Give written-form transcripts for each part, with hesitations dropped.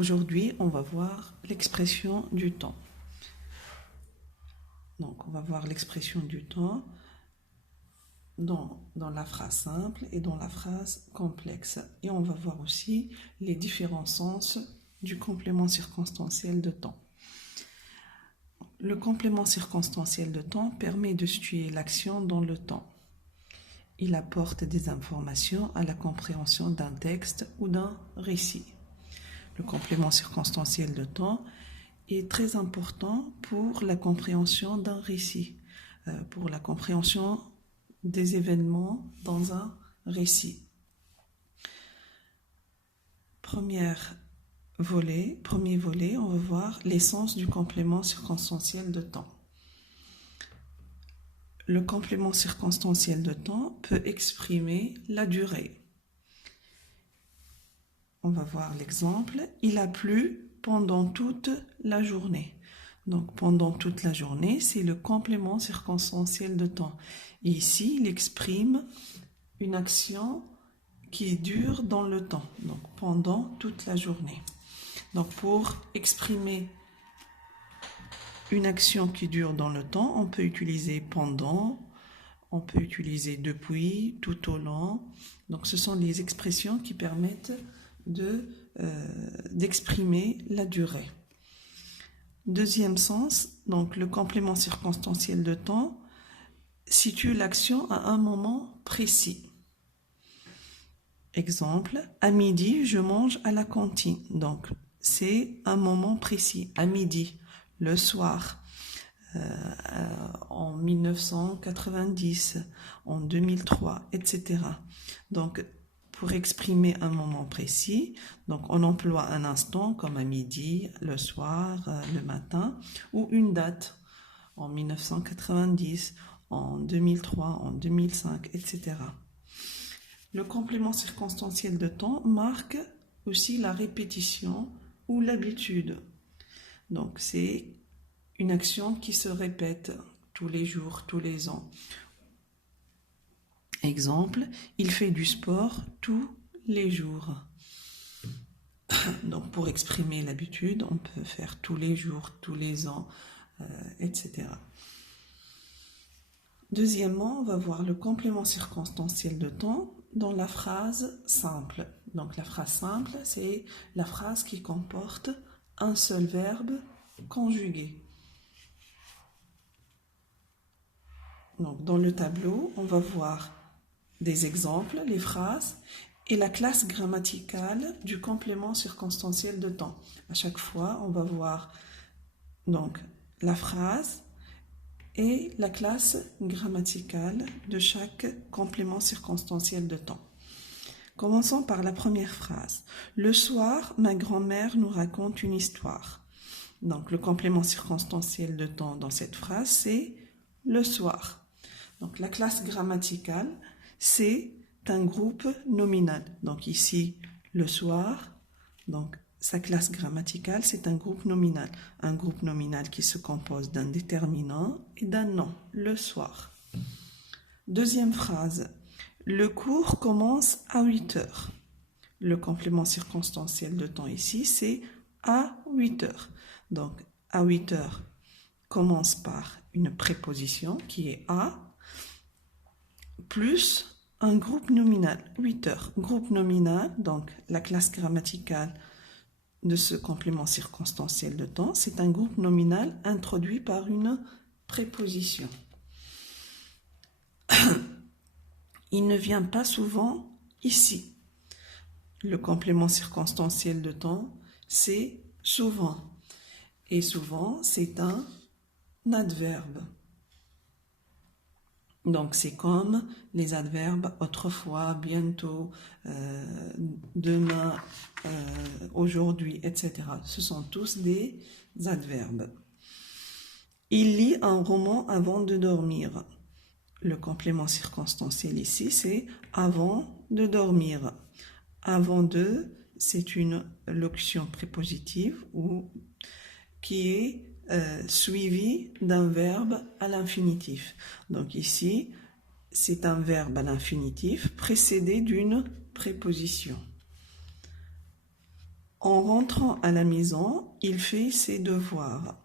Aujourd'hui, on va voir l'expression du temps. Donc, on va voir l'expression du temps dans la phrase simple et dans la phrase complexe. Et on va voir aussi les différents sens du complément circonstanciel de temps. Le complément circonstanciel de temps permet de situer l'action dans le temps. Il apporte des informations à la compréhension d'un texte ou d'un récit. Le complément circonstanciel de temps est très important pour la compréhension d'un récit, pour la compréhension des événements dans un récit. Premier volet, on va voir l'essence du complément circonstanciel de temps. Le complément circonstanciel de temps peut exprimer la durée. On va voir l'exemple. Il a plu pendant toute la journée. Donc, pendant toute la journée, c'est le complément circonstanciel de temps. Et ici, il exprime une action qui dure dans le temps. Donc, pendant toute la journée. Donc, pour exprimer une action qui dure dans le temps, on peut utiliser pendant, on peut utiliser depuis, tout au long. Donc, ce sont les expressions qui permettent d'exprimer la durée. Deuxième sens, donc le complément circonstanciel de temps situe l'action à un moment précis. Exemple, à midi, je mange à la cantine. Donc, c'est un moment précis, à midi, le soir, en 1990, en 2003, etc. Donc, pour exprimer un moment précis, donc on emploie un instant comme à midi, le soir, le matin, ou une date en 1990, en 2003, en 2005, etc. Le complément circonstanciel de temps marque aussi la répétition ou l'habitude. Donc c'est une action qui se répète tous les jours, tous les ans. Exemple, il fait du sport tous les jours. Donc pour exprimer l'habitude, on peut faire tous les jours, tous les ans, etc. Deuxièmement, on va voir le complément circonstanciel de temps dans la phrase simple. Donc la phrase simple, c'est la phrase qui comporte un seul verbe conjugué. Donc dans le tableau, on va voir des exemples, les phrases et la classe grammaticale du complément circonstanciel de temps. À chaque fois, on va voir donc la phrase et la classe grammaticale de chaque complément circonstanciel de temps. Commençons par la première phrase. Le soir, ma grand-mère nous raconte une histoire. Donc le complément circonstanciel de temps dans cette phrase, c'est le soir. Donc la classe grammaticale, c'est un groupe nominal. Donc ici, le soir, donc sa classe grammaticale, c'est un groupe nominal. Un groupe nominal qui se compose d'un déterminant et d'un nom, le soir. Deuxième phrase, le cours commence à 8 heures. Le complément circonstanciel de temps ici, c'est à 8 heures. Donc, à 8 heures commence par une préposition qui est à, plus un groupe nominal, 8 heures. Groupe nominal, donc la classe grammaticale de ce complément circonstanciel de temps, c'est un groupe nominal introduit par une préposition. Il ne vient pas souvent ici. Le complément circonstanciel de temps, c'est souvent. Et souvent, c'est un adverbe. Donc, c'est comme les adverbes autrefois, bientôt, demain, aujourd'hui, etc. Ce sont tous des adverbes. Il lit un roman avant de dormir. Le complément circonstanciel ici, c'est avant de dormir. Avant de, c'est une locution prépositive ou qui est suivi d'un verbe à l'infinitif. Donc ici, c'est un verbe à l'infinitif précédé d'une préposition. En rentrant à la maison, il fait ses devoirs.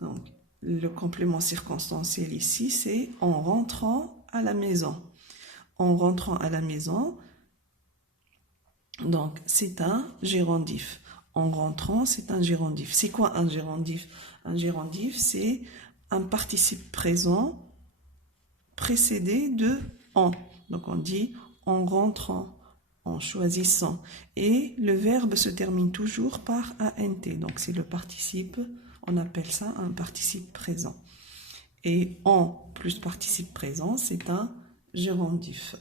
Donc, le complément circonstanciel ici, c'est en rentrant à la maison. En rentrant à la maison, donc c'est un gérondif. En rentrant, c'est un gérondif. C'est quoi un gérondif? Un gérondif, c'est un participe présent précédé de en. Donc on dit en rentrant, en choisissant. Et le verbe se termine toujours par ant. Donc c'est le participe, on appelle ça un participe présent. Et en plus participe présent, c'est un gérondif.